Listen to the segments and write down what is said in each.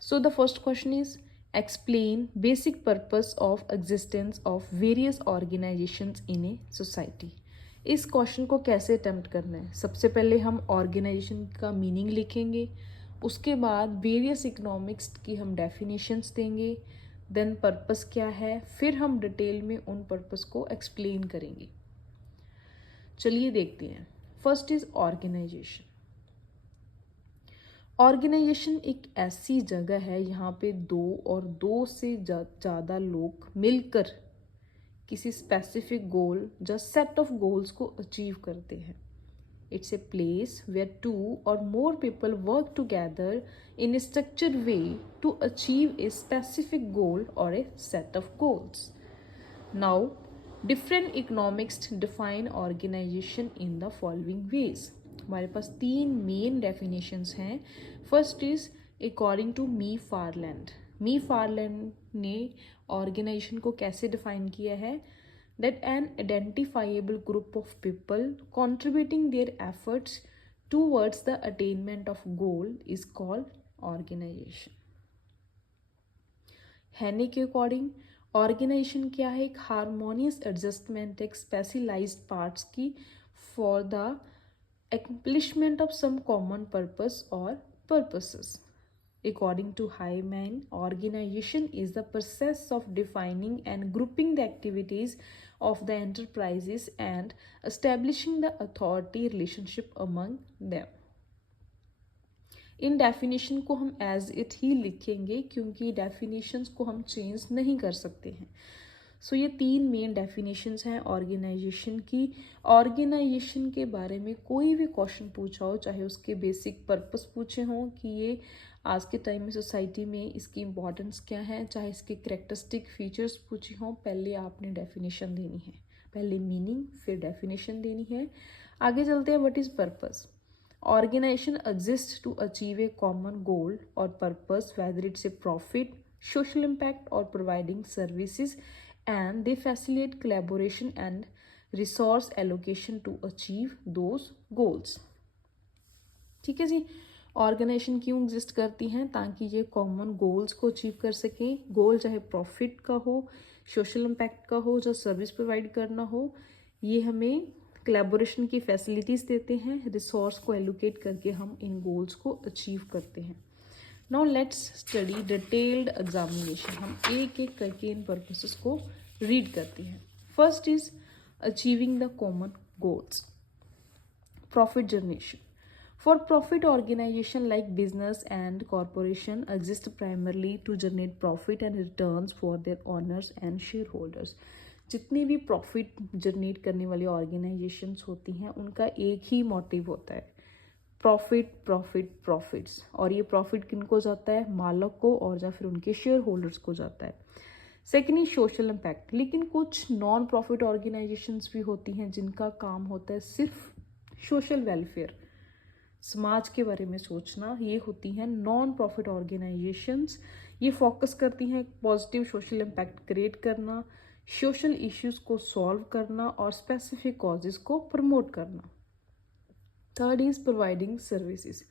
So the first question is explain basic purpose of existence of various organizations in a society. इस question को कैसे attempt करना है? सबसे पहले हम ऑर्गेनाइजेशन का मीनिंग लिखेंगे, उसके बाद वेरियस इकोनॉमिक्स की हम डेफिनेशंस देंगे, देन पर्पस क्या है, फिर हम डिटेल में उन पर्पस को एक्सप्लेन करेंगे. चलिए देखते हैं. First is organisation. ऑर्गेनाइजेशन एक ऐसी जगह है यहाँ पे दो और दो से ज़्यादा लोग मिलकर किसी स्पेसिफिक गोल या सेट ऑफ गोल्स को अचीव करते हैं. It's a place where two or more people work together in a structured way to achieve a specific goal or a set of goals. Now different economics define organization in the following ways. हमारे पास तीन main definitions हैं. First is according to McFarland. McFarland ने organization को कैसे define किया है? That an identifiable group of people contributing their efforts towards the attainment of goal is called organization. हैने के अकॉर्डिंग ऑर्गेनाइजेशन क्या है? एक हारमोनियस एडजस्टमेंट एक स्पेशलाइज्ड पार्ट्स की for the accomplishment of some common purpose or purposes. According to Hyman, organization is the process of defining and grouping the activities of the enterprises and establishing the authority relationship among them. In definition को हम as it ही लिखेंगे क्योंकि definitions को हम change नहीं कर सकते हैं. सो ये तीन मेन डेफिनेशंस हैं ऑर्गेनाइजेशन की. ऑर्गेनाइजेशन के बारे में कोई भी क्वेश्चन पूछा हो, चाहे उसके बेसिक पर्पस पूछे हों कि ये आज के टाइम में सोसाइटी में इसकी इम्पोर्टेंस क्या है, चाहे इसके करेक्टरिस्टिक फीचर्स पूछे हों, पहले आपने डेफिनेशन देनी है. पहले मीनिंग फिर डेफिनेशन देनी है. आगे चलते हैं. What is purpose? Organization exists to achieve a common goal or purpose, whether it's a profit, social impact, or providing services, and they facilitate collaboration and resource allocation to achieve those goals. ठीक है जी. Organisation क्यों exist करती हैं? ताकि ये common goals को achieve कर सकें. गोल चाहे प्रॉफिट का हो, सोशल इम्पैक्ट का हो, या सर्विस प्रोवाइड करना हो. ये हमें कोलैबोरेशन की फैसिलिटीज़ देते हैं. रिसोर्स को एलोकेट करके हम इन गोल्स को अचीव करते हैं. Now let's study detailed examination. हम एक एक करके इन पर्पसेस को रीड करते हैं. First is achieving the common goals. Profit generation. For profit, organization like business and corporation exist primarily to generate profit and returns for their owners and shareholders. जितनी भी profit generate करने वाली organisations होती हैं उनका एक ही मोटिव होता है, प्रॉफिट प्रॉफिट प्रॉफिट्स. और ये प्रॉफिट किनको जाता है? मालिक को और या फिर उनके शेयर होल्डर्स को जाता है. Second is social impact. लेकिन कुछ नॉन प्रॉफिट ऑर्गेनाइजेशंस भी होती हैं जिनका काम होता है सिर्फ सोशल वेलफेयर, समाज के बारे में सोचना. ये होती हैं नॉन प्रॉफिट ऑर्गेनाइजेशंस. ये फोकस करती हैं पॉजिटिव सोशल इम्पैक्ट क्रिएट करना, सोशल इश्यूज को सॉल्व करना और स्पेसिफिक कॉजेज को प्रमोट करना. Third is providing services.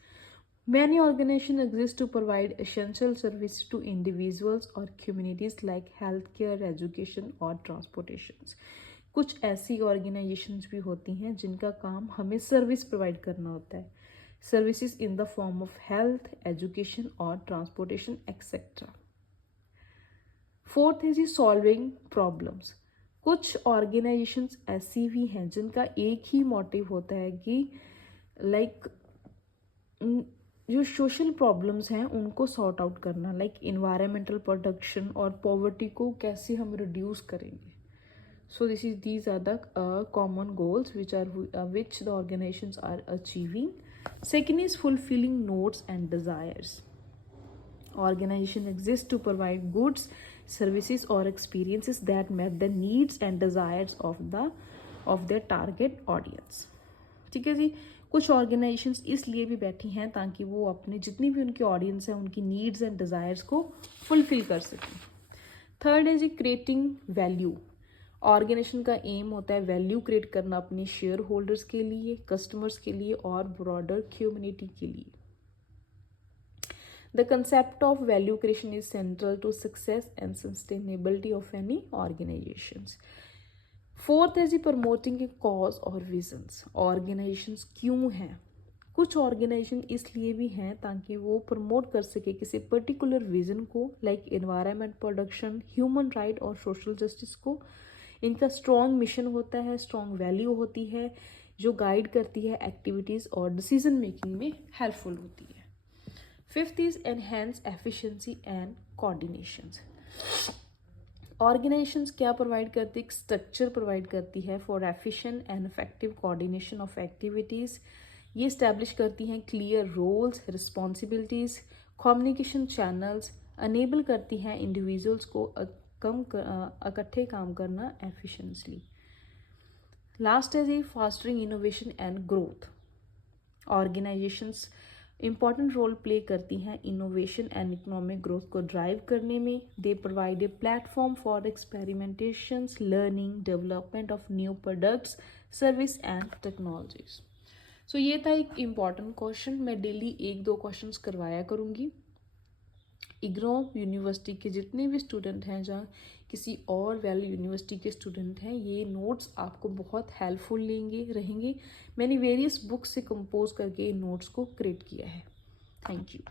Many organization exist to provide essential service to individuals और communities like health care, education और ट्रांसपोर्टेशन. कुछ ऐसी ऑर्गेनाइजेशंस भी होती हैं जिनका काम हमें सर्विस प्रोवाइड करना होता है. Services in the form of health, education और transportation etcetera. Fourth is solving problems. कुछ ऑर्गेनाइजेशंस ऐसी भी हैं जिनका एक ही मोटिव होता है कि लाइक जो सोशल प्रॉब्लम्स हैं उनको सॉर्ट आउट करना, लाइक इन्वायरमेंटल प्रोटेक्शन और पॉवर्टी को कैसे हम रिड्यूस करेंगे. So these are the common goals which the organizations are achieving. Second is fulfilling needs and desires. Organization exists to provide goods, services or experiences that met the needs and desires of their target audience. ठीक है जी. कुछ organisations इसलिए भी बैठी हैं ताकि वो अपने जितनी भी उनकी ऑडियंस है उनकी नीड्स एंड डिज़ायर्स को फुलफिल कर सकें. Third is creating value. Organisation का एम होता है वैल्यू क्रिएट करना अपने शेयर होल्डर्स के लिए, कस्टमर्स के लिए और ब्रॉडर कम्युनिटी के लिए. The concept of value creation is central to success and sustainability of any organizations. Fourth है जी प्रमोटिंग ए कॉज और विजन्स. ऑर्गेनाइजेशंस क्यों हैं? कुछ ऑर्गेनाइजेशन इसलिए भी हैं ताकि वो प्रमोट कर सके किसी पर्टिकुलर विजन को, like environment production, human right और सोशल जस्टिस को. इनका स्ट्रॉन्ग मिशन होता है, स्ट्रॉन्ग वैल्यू होती है जो गाइड करती है एक्टिविटीज़ और डिसीजन मेकिंग में हेल्पफुल होती है. Fifth is enhance efficiency and coordinations. Organisations क्या प्रोवाइड करती है? स्ट्रक्चर प्रोवाइड करती है for efficient and effective coordination of activities. ये इस्टेब्लिश करती हैं clear roles, responsibilities, communication channels, enable करती हैं इंडिविजुअल्स को इकट्ठे काम करना एफिशिएंटली. लास्ट है जी fostering innovation and growth. Organizations important role play करती हैं इनोवेशन एंड इकोनॉमिक ग्रोथ को ड्राइव करने में. They provide a platform for experimentations, learning, development of new products, service and technologies. So ये था एक इम्पॉर्टेंट क्वेश्चन. मैं डेली 1-2 क्वेश्चंस करवाया करूँगी. इग्नोर यूनिवर्सिटी के जितने भी स्टूडेंट हैं, जहाँ किसी और वैल्यू यूनिवर्सिटी के स्टूडेंट हैं, ये नोट्स आपको बहुत हेल्पफुल रहेंगे. मैंने वेरियस बुक्स से कंपोज करके इन नोट्स को क्रिएट किया है. Thank you.